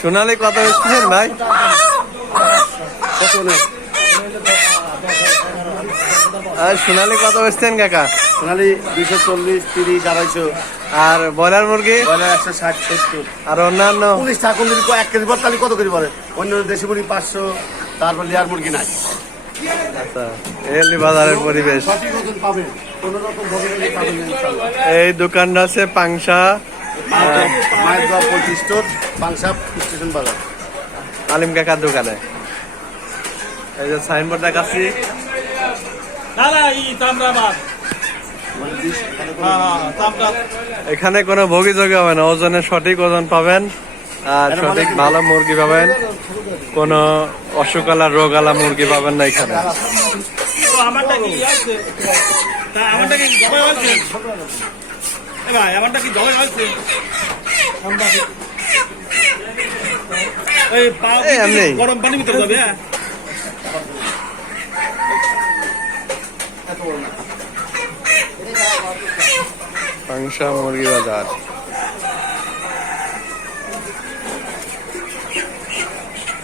সোনালী কত বেচতেছেন ভাই? সোনালী কত বেচতেন কাকা? সোনালী 240, 30, 250। আর ব্রয়লার মুরগি? ব্রয়লার 160, 70। আর অন্যান্য 19 টাকা কোন 1 কেজি পর তাহলে কত করে পড়ে? অন্য দেশি মুরগি 500, তারপর লেয়ার মুরগি নাই। আচ্ছা, এই বাজারের পরিবেশ। সঠিক ওজন পাবেন, কোনো রকম ভোগান্তি পাবেন না ইনশাআল্লাহ। এই দোকানটা আছে পাংশা মায়ের দোয়া পোল্ট্রি স্টোর, পাংশা স্টেশন বাজার। আলিম কাকার দোকানে। এই যে সাইনবোর্ড দেখাচ্ছি, এখানে কোনো ভোগীযোগী হবে না, ওজনের সঠিক ওজন পাবেন আর সঠিক ভালো মুরগি পাবেন, কোনো অসুখ আলা রোগ আলা মুরগি পাবেন না এখানে। গরম পানির ভিতরে যাবে। পাংশা মুরগি বাজার।